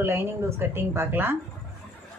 ஒரு lining blouse cutting பார்க்கலாம்.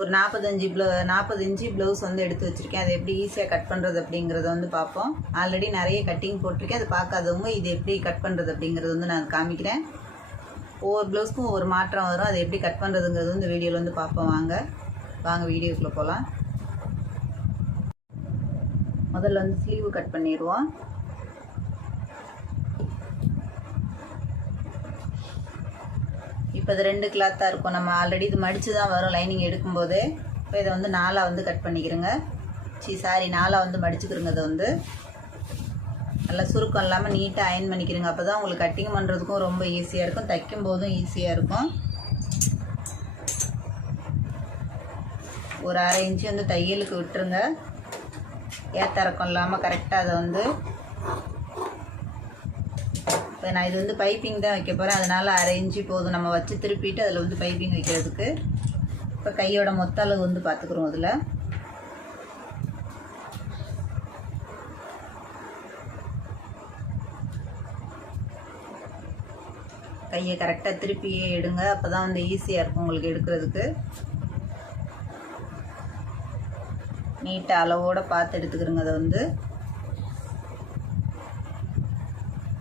ஒரு நாற்பத்தஞ்சு ப்ளவு நாற்பது இன்ச்சு ப்ளவுஸ் வந்து எடுத்து வச்சுருக்கேன். அதை எப்படி ஈஸியாக கட் பண்ணுறது அப்படிங்கிறத வந்து பார்ப்போம். ஆல்ரெடி நிறைய கட்டிங் போட்டிருக்கேன். அது பார்க்காதவங்க இது எப்படி கட் பண்ணுறது அப்படிங்கிறது வந்து நான் காமிக்கிறேன். ஒவ்வொரு ப்ளவுஸ்க்கும் ஒவ்வொரு மாற்றம் வரும். அதை எப்படி கட் பண்ணுறதுங்கிறது இந்த வீடியோவில் வந்து பார்ப்போம். வாங்க. வாங்க வீடியோக்குள்ளே போகலாம் முதல்ல வந்து ஸ்லீவ் கட் பண்ணிடுவோம். இப்போ இது ரெண்டு கிளாத்தாக இருக்கும். நம்ம ஆல்ரெடி இது மடித்து தான் வரும் லைனிங் எடுக்கும்போது. இப்போ இதை வந்து நாலாக வந்து கட் பண்ணிக்கிறோங்க. சி சாரி நாலாக வந்து மடிச்சுக்கிறோங்க இதை வந்து. நல்லா சுருக்கம் இல்லாமல் நீட்டாக அயன் பண்ணிக்கிறோங்க. அப்போ தான் உங்களுக்கு கட்டிங் பண்ணுறதுக்கும் ரொம்ப ஈஸியாக இருக்கும். தைக்கும் போதும் ஈஸியாக இருக்கும். ஒரு அரை இன்ச்சு வந்து தையலுக்கு விட்டுருங்க. ஏத்தறக்கம் இல்லாமல் கரெக்டாக அதை வந்து இருக்குது நான் இது வந்து பைப்பிங் தான் வைக்க போகிறேன் அதனால் அரை இன்ச்சு போதும். நம்ம வச்சு திருப்பிட்டு அதில் வந்து பைப்பிங் வைக்கிறதுக்கு. இப்போ கையோட மொத்த அளவு வந்து பார்த்துக்குறோம் அதில். கையை கரெக்டாக திருப்பியே எடுங்க. அப்போ தான் வந்து ஈஸியாக இருக்கும் உங்களுக்கு எடுக்கிறதுக்கு. நீட்டாக அளவோடு பார்த்து எடுத்துக்கிறோங்க அதை வந்து.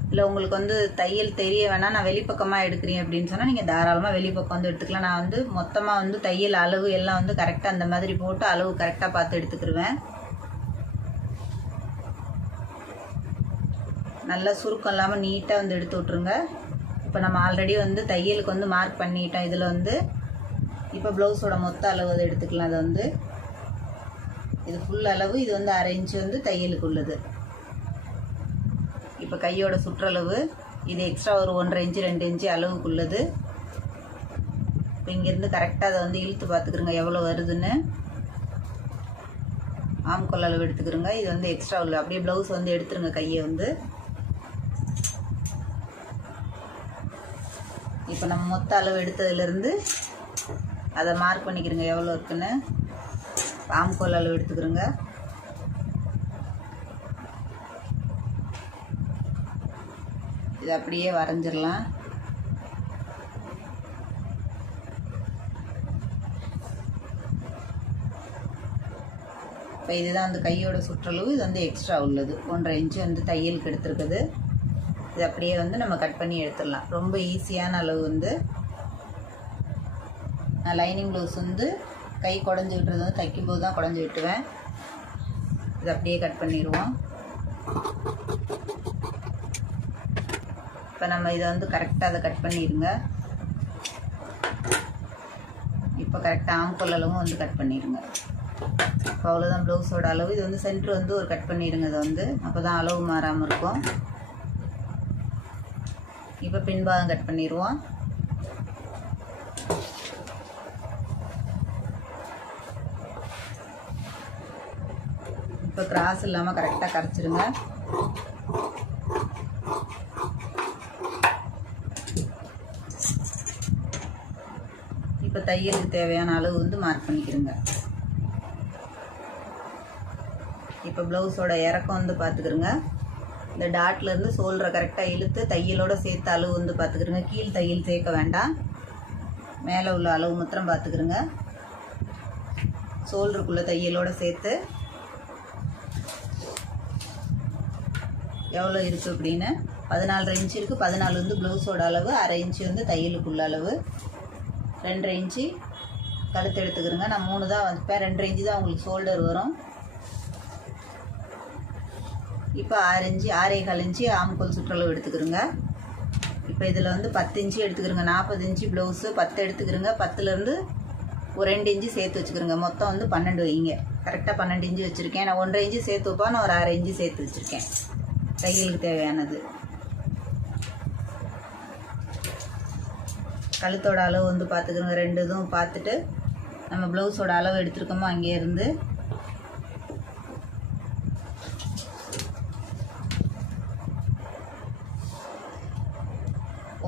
இல்லை உங்களுக்கு வந்து தையல் தெரிய வேணாம் நான் வெளிப்பக்கமாக எடுக்கிறேன் அப்படின்னு சொன்னால் நீங்கள் தாராளமாக வெளிப்பக்கம் வந்து எடுத்துக்கலாம். நான் வந்து மொத்தமாக வந்து தையல் அளவு எல்லாம் வந்து கரெக்டாக அந்த மாதிரி போட்டு அளவு கரெக்டாக பார்த்து எடுத்துக்கிருவேன். நல்லா சுருக்கம் இல்லாமல் நீட்டாக வந்து எடுத்து விட்ருங்க இப்போ நம்ம ஆல்ரெடி வந்து தையலுக்கு வந்து மார்க் பண்ணிட்டோம். இதில் வந்து இப்போ ப்ளவுஸோட மொத்த அளவு அதை எடுத்துக்கலாம். அதை வந்து இது ஃபுல் அளவு இது வந்து அரை இன்ச்சு வந்து தையலுக்கு உள்ளது. இப்போ கையோட சுற்றளவு இது எக்ஸ்ட்ரா ஒரு ஒன்றரை இன்ச்சு ரெண்டு இன்ச்சு அளவுக்குள்ளது. இப்போ இங்கேருந்து கரெக்டாக அதை வந்து இழுத்து பார்த்துக்குறோங்க எவ்வளோ வருதுன்னு. ஆம்கொல் அளவு எடுத்துக்கிறோங்க. இது வந்து எக்ஸ்ட்ரா உள்ள அப்படியே ப்ளவுஸ் வந்து எடுத்துருங்க கையை வந்து. இப்போ நம்ம மொத்த அளவு எடுத்ததுலேருந்து அதை மார்க் பண்ணிக்கிறோங்க எவ்வளோ இருக்குன்னு. ஆம்கோல் அளவு எடுத்துக்கிறோங்க. இது அப்படியே வரைஞ்சிடலாம். இப்போ இதுதான் அந்த கையோட சுற்றளவு இது வந்து எக்ஸ்ட்ரா உள்ளது. ஒன்றரை இன்ச்சு வந்து தையலுக்கு எடுத்துருக்குது. இது அப்படியே வந்து நம்ம கட் பண்ணி எடுத்துடலாம். ரொம்ப ஈஸியான அளவு வந்து நான் லைனிங் ப்ளவுஸ் வந்து கை குடஞ்சி விட்டுறது வந்து தைக்கும்போது தான் குடஞ்சி விட்டுவேன். இது அப்படியே கட் பண்ணிடுவோம். இப்போ நம்ம இதை வந்து கரெக்டாக அதை கட் பண்ணிடுங்க. இப்போ கரெக்டாக ஆம்கொல் அளவும் வந்து கட் பண்ணிடுங்க. இப்போ அவ்வளோதான் ப்ளவுஸோட அளவு. இது வந்து சென்ட்ரு வந்து ஒரு கட் பண்ணிடுங்க இதை வந்து. அப்போ தான் அளவு மாறாமல் இருக்கும். இப்போ பின்பாகம் கட் பண்ணிடுவோம். இப்போ கிராஸ் இல்லாமல் கரெக்டாக கரைச்சிருங்க இப்போ தையலுக்கு தேவையான அளவு வந்து மார்க் பண்ணிக்கிறோங்க இப்போ ப்ளவுஸோட இறக்கம் வந்து பார்த்துக்கிறோங்க இந்த டாட்லேருந்து சோல்டரை கரெக்டாக இழுத்து தையலோடு சேர்த்து அளவு வந்து பார்த்துக்கிறோங்க கீழ் தையல் சேர்க்க வேண்டாம். மேலே உள்ள அளவு மாத்திரம் பார்த்துக்கிறோங்க சோல்ருக்குள்ளே தையலோட சேர்த்து எவ்வளோ இருக்குது அப்படின்னு? பதினாலரை இன்ச்சு இருக்குது பதினாலு வந்து ப்ளவுஸோட அளவு அரை இன்ச்சு வந்து தையலுக்குள்ள அளவு. ரெண்டரை இன்ச்சு கழுத்து எடுத்துக்கிறங்க. நான் மூணு தான் வைப்பேன் ரெண்டரை இன்ச்சு தான் உங்களுக்கு ஷோல்டர் வரும். இப்போ ஆறு இன்ச்சு ஆறே கால் இன்ச்சு ஆம்கோல் சுற்றளவு எடுத்துக்கிறோங்க. இப்போ இதில் வந்து பத்து இன்ச்சு எடுத்துக்கிறோங்க. நாற்பது இன்ச்சு ப்ளவுஸு பத்து எடுத்துக்கிறோங்க. பத்துலேருந்து ஒரு ரெண்டு இன்ச்சு சேர்த்து வச்சுக்கிறோங்க. மொத்தம் வந்து பன்னெண்டு வைங்க. கரெக்டாக பன்னெண்டு இன்ச்சு வச்சுருக்கேன். நான் ஒன்றரை இன்ச்சு சேர்த்து வைப்பா நான் ஒரு அரை இன்ச்சு சேர்த்து வச்சுருக்கேன். தையலுக்கு தேவையானது. கழுத்தோட அளவு வந்து பார்த்துக்கிறோங்க ரெண்டு இதுவும் பார்த்துட்டு நம்ம ப்ளவுஸோட அளவு எடுத்துருக்கோமோ அங்கேயே இருந்து.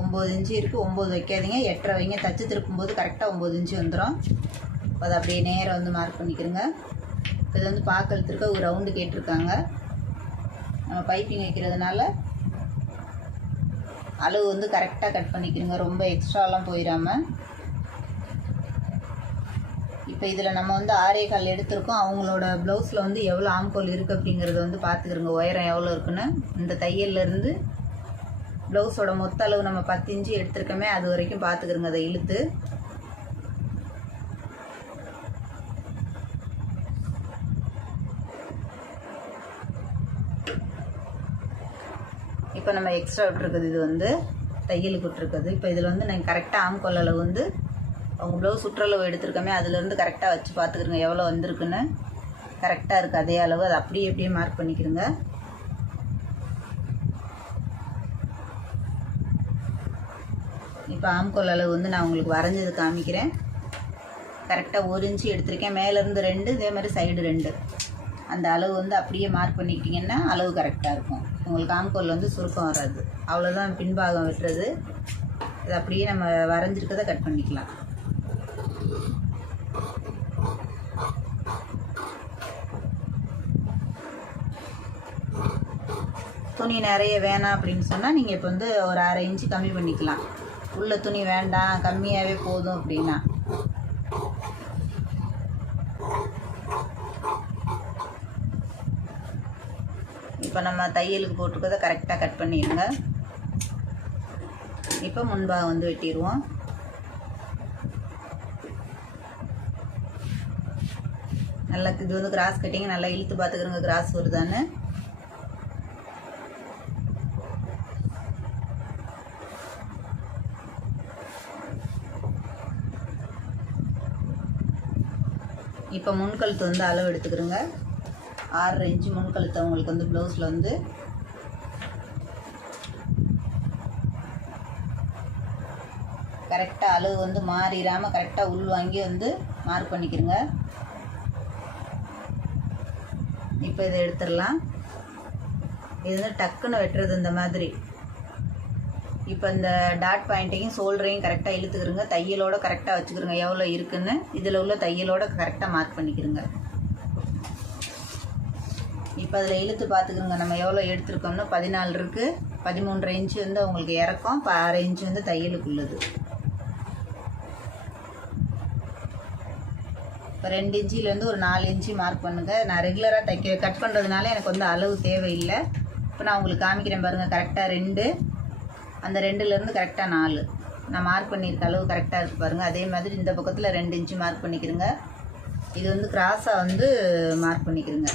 ஒம்பது இன்ச்சு இருக்குது ஒம்பது வைக்காதீங்க. எட்டரை வைங்க. தச்சு திருப்பும்போது கரெக்டாக ஒம்பது இன்ச்சு வந்துடும் அதை அப்படியே நேராக வந்து மார்க் பண்ணிக்கிறோங்க இது வந்து பார்க்கறதுக்கு ஒரு ரவுண்டு கேட்டிருக்காங்க. நம்ம பைப்பிங் வைக்கிறதுனால அளவு வந்து கரெக்டாக கட் பண்ணிக்கிறோங்க ரொம்ப எக்ஸ்ட்ராலாம் போயிடாமல் இப்போ இதில் நம்ம வந்து ஆரே கால் எடுத்திருக்கோம். அவங்களோட ப்ளவுஸில் வந்து எவ்வளோ ஆம்கோல் இருக்குது அப்படிங்கிறத வந்து பார்த்துக்கிறோங்க உயரம் எவ்வளோ இருக்குன்னு. இந்த தையல்லேருந்து ப்ளவுஸோட மொத்த அளவு நம்ம பத்து இன்ச்சு எடுத்திருக்கோமே அது வரைக்கும் பார்த்துக்கிறோங்க அதை இழுத்து. இப்போ நம்ம எக்ஸ்ட்ரா விட்டுருக்குது. இது வந்து தையலுக்கு விட்டுருக்குது. இப்போ இதில் வந்து நாங்கள் கரெக்டாக ஆம்கோல் அளவு வந்து அவங்க ப்ளவுஸ் சுற்றளவு எடுத்திருக்கோமே அதுலேருந்து கரெக்டாக வச்சு பார்த்துக்கிறோங்க எவ்வளோ வந்திருக்குன்னு. கரெக்டாக இருக்குது அதே அளவு. அதை அப்படியே அப்படியே மார்க் பண்ணிக்கிறோங்க இப்போ ஆம்கோல் அளவு வந்து நான் உங்களுக்கு வரைஞ்சது காமிக்கிறேன். கரெக்டாக ஒரு இன்ச்சு எடுத்திருக்கேன். மேலேருந்து ரெண்டு இதே மாதிரி சைடு ரெண்டு. அந்த அளவு வந்து அப்படியே மார்க் பண்ணிக்கிட்டிங்கன்னா அளவு கரெக்டாக இருக்கும். உங்களுக்கு ஆம்கோல் வந்து சுருக்கம் வராது. அவ்வளோதான் பின்பாகம் வெட்டுறது. இது அப்படியே நம்ம வரைஞ்சிருக்கதை கட் பண்ணிக்கலாம். துணி நிறைய வேணாம் அப்படின்னு சொன்னால் நீங்கள் இப்போ வந்து ஒரு அரை இன்ச்சு கம்மி பண்ணிக்கலாம். உள்ள துணி வேண்டாம் கம்மியாகவே போதும் அப்படின்னா. இப்போ நம்ம தையலுக்கு போட்டுக்கிறத கரெக்டாக கட் பண்ணிடுங்க. இப்போ முன்பாக வந்து வெட்டிடுவோம். நல்லா இது வந்து கிராஸ் கட்டிங் நல்லா இழுத்து பார்த்துக்கிறோங்க கிராஸ் வருதான்னு. இப்போ முன்கழுத்து வந்து அளவு எடுத்துக்கிறோங்க. ஆறரை இன்ச்சு முன்கழுத்து அவங்களுக்கு வந்து ப்ளவுஸில் வந்து கரெக்டாக அளவு வந்து மாறிடாமல் கரெக்டாக உள் வாங்கி வந்து மார்க் பண்ணிக்கிறோங்க இப்போ இதை எடுத்துடலாம். இது வந்து டக்குன்னு வெட்டுறது இந்த மாதிரி. இப்போ இந்த டாட் பாயிண்ட்டையும் சோல்டரையும் கரெக்டாக இழுத்துக்கிறோங்க தையலோட கரெக்டாக வச்சுக்கிறோங்க எவ்வளோ இருக்குதுன்னு இதில் உள்ள தையலோட கரெக்டாக மார்க் பண்ணிக்கிறோங்க இப்போ அதில் இழுத்து பார்த்துக்கிறோங்க நம்ம எவ்வளோ எடுத்திருக்கோம்னா பதினாலு இருக்குது பதிமூன்றரை இன்ச்சு வந்து அவங்களுக்கு இறக்கம். இப்போ அரை இன்ச்சு வந்து தையலுக்குள்ளது. இப்போ ரெண்டு இன்ச்சிலேருந்து ஒரு நாலு இன்ச்சு மார்க் பண்ணுங்கள் நான் ரெகுலராக தைக்க கட் பண்ணுறதுனால எனக்கு வந்து அளவு தேவையில்லை. இப்போ நான் உங்களுக்கு காமிக்கிறேன் பாருங்கள் கரெக்டாக ரெண்டு. அந்த ரெண்டுலேருந்து கரெக்டாக நாலு. நான் மார்க் பண்ணியிருக்க அளவு கரெக்டாக இருக்குது பாருங்கள் அதே மாதிரி இந்த பக்கத்தில் ரெண்டு இன்ச்சு மார்க் பண்ணிக்கிறேங்க இது வந்து கிராஸாக வந்து மார்க் பண்ணிக்கிறேங்க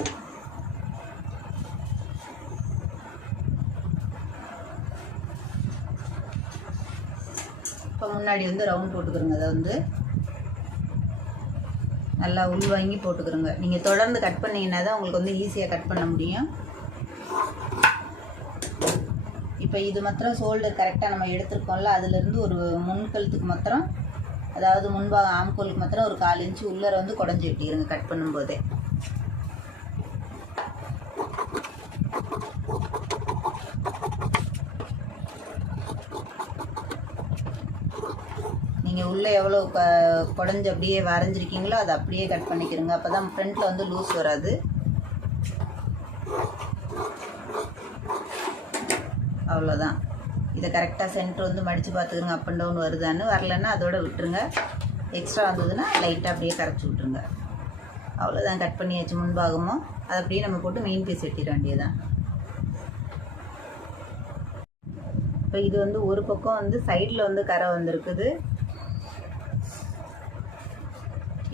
இப்போ முன்னாடி வந்து ரவுண்ட் போட்டுக்கிறோங்க. அதை வந்து நல்லா உள் வாங்கி போட்டுக்கிறோங்க. நீங்கள் தொடர்ந்து கட் பண்ணீங்கன்னா தான் உங்களுக்கு வந்து ஈஸியாக கட் பண்ண முடியும். இப்போ இது மாத்திரம் ஷோல்டர் கரெக்டாக நம்ம எடுத்துருக்கோம்ல அதுலேருந்து ஒரு முன்கழுத்துக்கு மாத்திரம் அதாவது முன்பாக ஆம்கோலுக்கு மாத்திரம் ஒரு கால் இன்ச்சு உள்ளர வந்து குடஞ்சி வெட்டிடுங்க கட் பண்ணும்போதே நீங்கள் உள்ளே எவ்வளோ க குடஞ்சி அப்படியே வரைஞ்சிருக்கீங்களோ அதை அப்படியே கட் பண்ணிக்கிறோங்க. அப்போ தான் ஃப்ரண்ட்டில் வந்து லூஸ் வராது. அவ்வளோதான் இதை கரெக்டாக சென்டர் வந்து மடித்து பார்த்துக்குங்க. அப் அண்ட் டவுன் வருதான்னு. வரலன்னா அதோட விட்டுருங்க. எக்ஸ்ட்ரா வந்ததுன்னா லைட்டாக அப்படியே கரைச்சி விட்ருங்க அவ்வளோதான் கட் பண்ணியாச்சு முன்பாகமோ. அதை அப்படியே நம்ம போட்டு மெயின் பீஸ் வெட்டிட வேண்டியதான் இப்போ இது வந்து ஒரு பக்கம் வந்து சைடில் வந்து கரை வந்திருக்குது.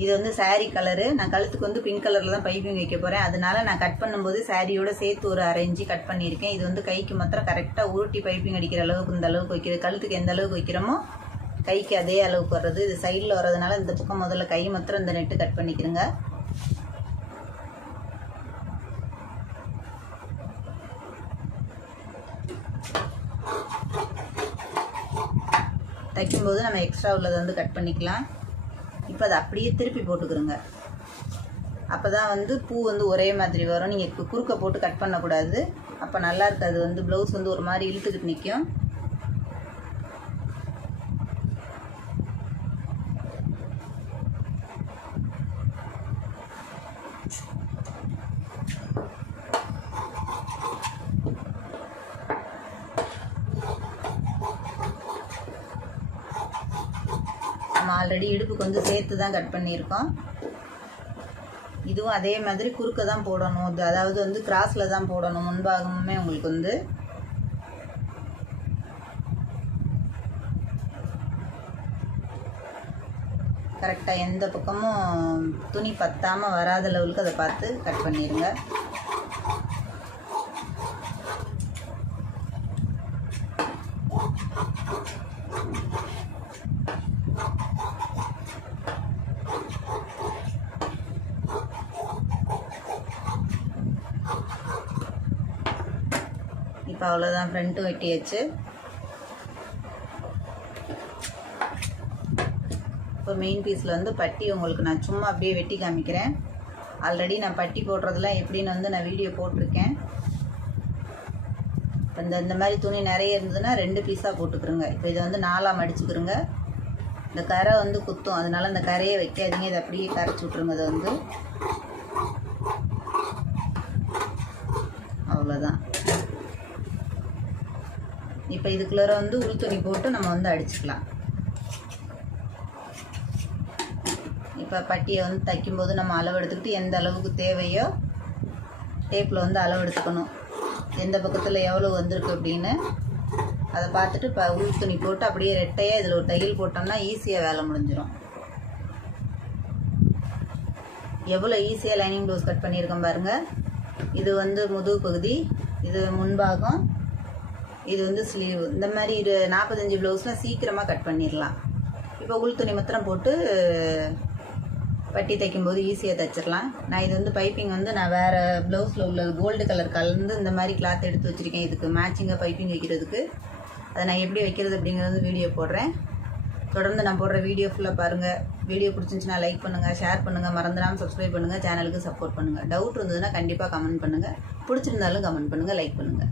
இது வந்து saree கலரு நான் கழுத்துக்கு வந்து பிங்க் கலரில் தான் பைப்பிங் வைக்க போகிறேன் அதனால நான் கட் பண்ணும்போது சாரியோட சேர்த்து ஒரு அரைஞ்சி கட் பண்ணியிருக்கேன். இது வந்து கைக்கு மாத்திரம் கரெக்டாக உருட்டி பைப்பிங் அடிக்கிற அளவுக்கு இந்த அளவுக்கு வைக்கிறது கழுத்துக்கு எந்த அளவுக்கு வைக்கிறோமோ கைக்கு அதே அளவுக்கு வர்றது இது சைடில் வர்றதுனால இந்த பக்கம் முதல்ல கை மாத்திரம் இந்த நெட்டு கட் பண்ணிக்கிறேங்க தைக்கும்போது நம்ம எக்ஸ்ட்ரா உள்ளதை வந்து கட் பண்ணிக்கலாம். இப்போ அதை அப்படியே திருப்பி போட்டுக்கிறோங்க. அப்போ தான் வந்து பூ வந்து ஒரே மாதிரி வரும். நீங்கள் குறுக்க போட்டு கட் பண்ணக்கூடாது. அப்போ நல்லா இருக்காது. வந்து ப்ளவுஸ் வந்து ஒரு மாதிரி இழுத்துக்கிட்டு நிற்கும் நம்ம ஆல்ரெடி இடுப்புக்கு வந்து சேர்த்து தான் கட் பண்ணியிருக்கோம். இதுவும் அதே மாதிரி குறுக்க தான் போடணும். அதாவது வந்து கிராஸில் தான் போடணும். முன்பாகமுமே உங்களுக்கு வந்து. கரெக்டாக எந்த பக்கமும் துணி பத்தாமல் வராத லெவலுக்கு அதை பார்த்து கட் பண்ணிடுங்க இப்போ அவ்வளோதான் ஃப்ரண்ட்டும் வெட்டியாச்சு. இப்போ மெயின் பீஸில் வந்து பட்டி உங்களுக்கு நான் சும்மா அப்படியே வெட்டி காமிக்கிறேன். ஆல்ரெடி நான் பட்டி போடுறதுலாம் எப்படின்னு வந்து நான் வீடியோ போட்டிருக்கேன். இப்போ இந்த இந்த மாதிரி துணி நிறைய இருந்ததுன்னா ரெண்டு பீஸாக போட்டுக்கிறோங்க. இப்போ இதை வந்து நாலாக மடிச்சுக்கிறோங்க இந்த கரை வந்து குத்தும். அதனால இந்த கரையை வைக்காதீங்க. இதை அப்படியே கரைச்சி விட்ருங்க அதை வந்து. அவ்வளோதான் இப்போ இதுக்குள்ளார வந்து உள் துணி போட்டு நம்ம வந்து அடிச்சுக்கலாம். இப்போ பட்டியை வந்து தைக்கும்போது நம்ம அளவு எடுத்துக்கிட்டு எந்த அளவுக்கு தேவையோ டேப்பில் வந்து அளவு எடுத்துக்கணும். எந்த பக்கத்தில் எவ்வளோ வந்திருக்கு அப்படின்னு அதை பார்த்துட்டு இப்போ உள் துணி போட்டு அப்படியே ரெட்டையாக இதில் ஒரு தையல் போட்டோம்னா ஈஸியாக வேலை முடிஞ்சிடும் எவ்வளோ ஈஸியாக லைனிங் ப்ளவுஸ் கட் பண்ணியிருக்கோம் பாருங்கள் இது வந்து முதுகு பகுதி இது முன்பாகம் இது வந்து ஸ்லீவ் இந்த மாதிரி இரு நாற்பத்தஞ்சு ப்ளவுஸ்லாம் சீக்கிரமாக கட் பண்ணிடலாம். இப்போ உள் துணி மாத்திரம் போட்டு பட்டி தைக்கும்போது ஈஸியாக தைச்சிடலாம். நான் இது வந்து பைப்பிங் வந்து நான் வேறு ப்ளவுஸில் உள்ள கோல்டு கலர் கலந்து இந்த மாதிரி கிளாத் எடுத்து வச்சுருக்கேன். இதுக்கு மேட்சிங்காக பைப்பிங் வைக்கிறதுக்கு. அதை நான் எப்படி வைக்கிறது அப்படிங்கிறது வீடியோ போடுறேன். தொடர்ந்து நான் போடுற வீடியோ ஃபுல்லாக பாருங்கள் வீடியோ பிடிச்சிருந்துச்சுன்னா லைக் பண்ணுங்கள் ஷேர் பண்ணுங்கள் மறந்துடாமல் சப்ஸ்கிரைப் பண்ணுங்கள் சேனலுக்கு சப்போர்ட் பண்ணுங்கள் டவுட் இருந்ததுன்னா கண்டிப்பாக கமெண்ட் பண்ணுங்கள் பிடிச்சிருந்தாலும் கமெண்ட் பண்ணுங்கள் லைக் பண்ணுங்கள்